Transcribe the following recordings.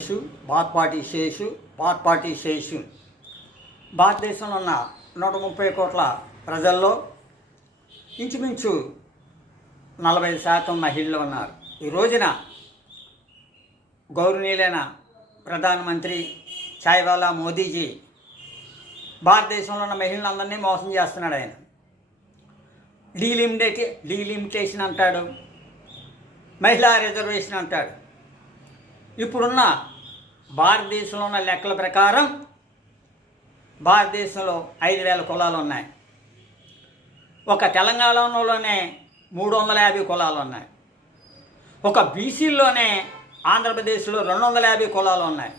శేషు భారతదేశంలో ఉన్న 130 కోట్ల ప్రజల్లో ఇంచుమించు 40% మహిళలు ఉన్నారు. ఈ రోజున గౌరవనీయులైన ప్రధానమంత్రి చాయ్వాలా మోదీజీ భారతదేశంలో ఉన్న మహిళలందరినీ మోసం చేస్తున్నాడు. ఆయన డీలిమిటేషన్ అంటాడు, మహిళా రిజర్వేషన్ అంటాడు. ఇప్పుడున్న భారతదేశంలో ఉన్న లెక్కల ప్రకారం భారతదేశంలో 5,000 కులాలు ఉన్నాయి. ఒక తెలంగాణలోనే 350 కులాలు ఉన్నాయి. ఒక బీసీల్లోనే ఆంధ్రప్రదేశ్లో 250 కులాలు ఉన్నాయి.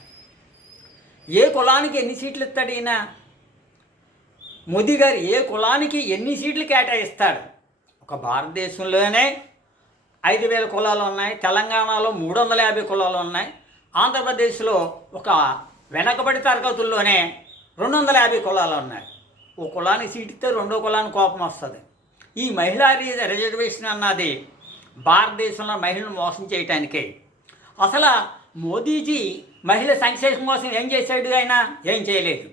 ఏ కులానికి ఎన్ని సీట్లు ఇస్తాడు ఈయన? మోదీ గారు ఏ కులానికి ఎన్ని సీట్లు కేటాయిస్తాడు? ఒక భారతదేశంలోనే 5,000 కులాలు ఉన్నాయి, తెలంగాణలో 350 కులాలు ఉన్నాయి, ఆంధ్రప్రదేశ్లో ఒక వెనకబడి తరగతుల్లోనే 250 కులాలు ఉన్నాయి. ఓ కులానికి సీట్ ఇస్తే రెండో కులానికి కోపం వస్తుంది. ఈ మహిళా రిజర్వేషన్ అన్నది భారతదేశంలో మహిళను మోసం చేయటానికే. అసలు మోదీజీ మహిళ సంక్షేమం కోసం ఏం చేశాడు? ఆయన ఏం చేయలేదు.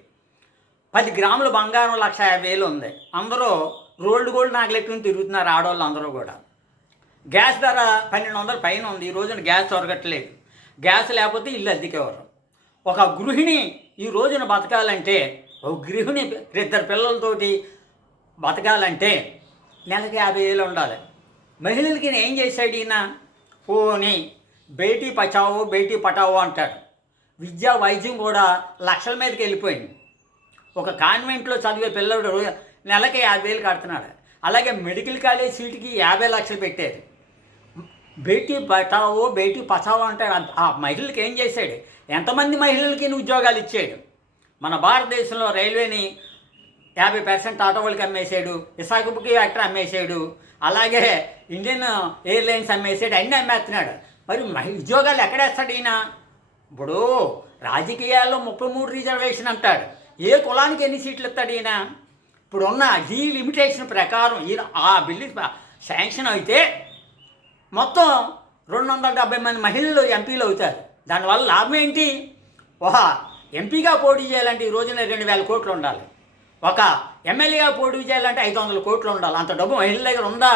10 గ్రాముల బంగారం 1,50,000 ఉంది. అందరూ రోల్డ్ గోల్డ్ నాగలెట్టుకుని తిరుగుతున్నారు ఆడవాళ్ళు అందరూ కూడా. గ్యాస్ ధర 1,200 పైన ఉంది. ఈ రోజున గ్యాస్ దొరకట్లేదు. గ్యాస్ లేకపోతే ఇల్లు అద్దెకేవారు. ఒక గృహిణి ఈ రోజున బతకాలంటే, ఒక గృహిణి 2 పిల్లలతోటి బతకాలంటే నెలకి 50,000 ఉండాలి. మహిళలకి ఏం చేశాడు ఈయన? పోనీ బేటీ బచావో బేటీ పటావో అంటాడు. విద్యా వైద్యం కూడా లక్షల మీదకి వెళ్ళిపోయింది. ఒక కాన్వెంట్లో చదివే పిల్లడు నెలకి 50,000 కడుతున్నాడు. అలాగే మెడికల్ కాలేజ్ సీటుకి 50 లక్షలు పెట్టారు. బేటీ బచావో బేటీ పచావో అంటాడు. ఆ మహిళలకి ఏం చేశాడు? ఎంతమంది మహిళలకి ఉద్యోగాలు ఇచ్చాడు? మన భారతదేశంలో రైల్వేని 50% ఆటో వాళ్ళకి అమ్మేశాడు, విశాఖపట్నం ఫ్యాక్టరీ అమ్మేశాడు, అలాగే ఇండియన్ ఎయిర్లైన్స్ అమ్మేశాడు, అన్నీ అమ్మేస్తున్నాడు. మరి ఉద్యోగాలు ఎక్కడేస్తాడు ఈయన? ఇప్పుడు రాజకీయాల్లో 33 రిజర్వేషన్ అంటాడు. ఏ కులానికి ఎన్ని సీట్లు ఇస్తాడు ఈయన? ఇప్పుడున్న డీలిమిటేషన్ ప్రకారం ఈయన ఆ బిల్లు శాంక్షన్ అయితే మొత్తం 270 మంది మహిళలు ఎంపీలు అవుతారు. దానివల్ల లాభం ఏంటి? ఒక ఎంపీగా పోటీ చేయాలంటే ఈ రోజున 2,000 కోట్లు ఉండాలి. ఒక ఎమ్మెల్యేగా పోటీ చేయాలంటే 500 కోట్లు ఉండాలి. అంత డబ్బు మహిళల దగ్గర ఉందా?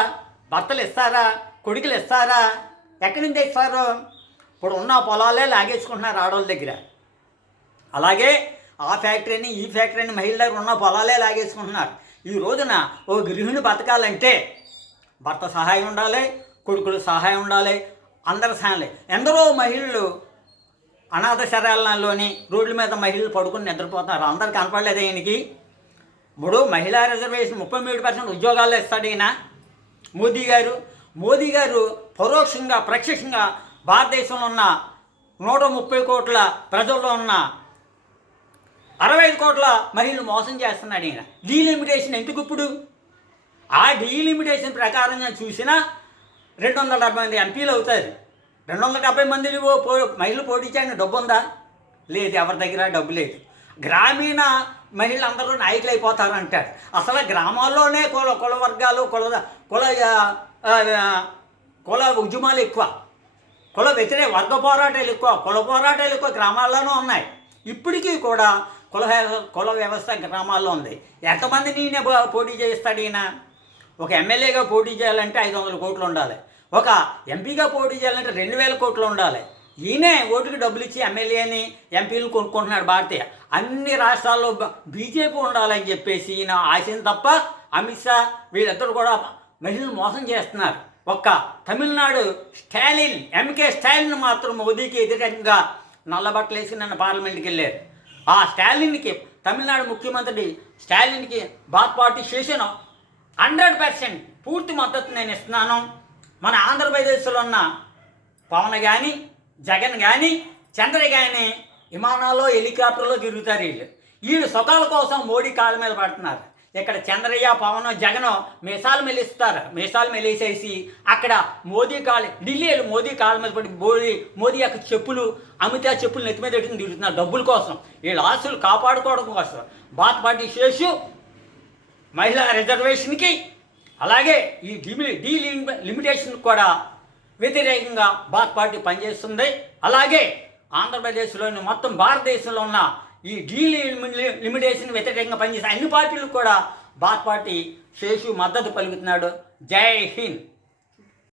భర్తలు ఇస్తారా? కొడుకులు ఇస్తారా? ఎక్కడి నుంచి ఇస్తారు? ఇప్పుడు ఉన్న పొలాలే లాగేసుకుంటున్నారు ఆడవాళ్ళ దగ్గర. అలాగే ఆ ఫ్యాక్టరీని ఈ ఫ్యాక్టరీని మహిళల దగ్గర ఉన్న పొలాలే లాగేసుకుంటున్నారు. ఈ రోజున ఓ గృహిణి బతకాలంటే భర్త సహాయం ఉండాలి, కొడుకులు సహాయం ఉండాలి, అందరి సహాయం. ఎందరో మహిళలు అనాథ శరణాలలోని రోడ్ల మీద మహిళలు పడుకుని నిద్రపోతున్నారు. అందరికి కనపడలేదు ఈయనకి. ఇప్పుడు మహిళా రిజర్వేషన్ 33% ఉద్యోగాలు ఇస్తాడు ఈయన మోదీ గారు పరోక్షంగా ప్రత్యక్షంగా భారతదేశంలో ఉన్న 130 కోట్ల ప్రజల్లో ఉన్న 65 కోట్ల మహిళలు మోసం చేస్తున్నాడు ఈయన. డీలిమిటేషన్ ఎందుకు? ఇప్పుడు ఆ డీలిమిటేషన్ ప్రకారం చూసినా 270 మంది ఎంపీలు అవుతారు. 270 మంది మహిళలు పోటీ చేయడానికి డబ్బు ఉందా? లేదు, ఎవరి దగ్గర డబ్బు లేదు. గ్రామీణ మహిళలందరూ నాయకులు అయిపోతారు అంటాడు. అసలు గ్రామాల్లోనే కుల వర్గాలు కుల ఉద్యమాలు ఎక్కువ, కుల వ్యతిరేక వర్గ పోరాటాలు ఎక్కువ, కుల పోరాటాలు ఎక్కువ గ్రామాల్లోనూ ఉన్నాయి. ఇప్పటికీ కూడా కుల వ్యవస్థ గ్రామాల్లో ఉంది. ఎంతమందిని ఈయన పోటీ చేస్తాడు ఈయన? ఒక ఎమ్మెల్యేగా పోటీ చేయాలంటే 500 కోట్లు ఉండాలి. ఒక ఎంపీగా పోటీ చేయాలంటే 2,000 కోట్లు ఉండాలి. ఈయనే ఓటుకి డబ్బులు ఇచ్చి ఎమ్మెల్యేని ఎంపీలు కొనుక్కుంటున్నాడు. భారతీయ అన్ని రాష్ట్రాల్లో బీజేపీ ఉండాలని చెప్పేసి ఈయన ఆశయం తప్ప అమిత్ షా వీళ్ళిద్దరు కూడా మహిళలు మోసం చేస్తున్నారు. ఒక్క తమిళనాడు స్టాలిన్, ఎంకే స్టాలిన్ మాత్రం మోదీకి వ్యతిరేకంగా నల్లబట్టలు వేసి నన్ను పార్లమెంట్కి వెళ్ళారు. ఆ స్టాలిన్కి, తమిళనాడు ముఖ్యమంత్రి స్టాలిన్కి భారతపార్టీ చేసిన 100% పూర్తి మద్దతు నేను ఇస్తున్నాను. మన ఆంధ్రప్రదేశ్లో ఉన్న పవన్ కానీ, జగన్ కానీ, చంద్ర కానీ విమానాల్లో హెలికాప్టర్లో తిరుగుతారు. వీళ్ళు సుఖాల కోసం మోడీ కాళ్ళ మీద పడుతున్నారు. ఇక్కడ చంద్రయ్య, పవన్, జగన్ మీసాలు మెలిసేసి అక్కడ ఢిల్లీలో మోదీ కాళ్ళ మీద పడి మోదీ యొక్క చెప్పులు, అమిత్ షా చెప్పులు నెత్తి మీద పెట్టుకుని తిరుగుతున్నారు డబ్బుల కోసం, వీళ్ళ ఆస్తులు కాపాడుకోవడం కోసం. భారతపార్టీ శేషు మహిళా రిజర్వేషన్కి, అలాగే ఈ డీలిమిటేషన్ కూడా వ్యతిరేకంగా భారత పార్టీ పనిచేస్తుంది. అలాగే ఆంధ్రప్రదేశ్లోని మొత్తం భారతదేశంలో ఉన్న ఈ లిమిటేషన్ వ్యతిరేకంగా పనిచేసే అన్ని పార్టీలకు కూడా భారత పార్టీ శేషు మద్దతు పలుకుతున్నాడు. జై హింద్.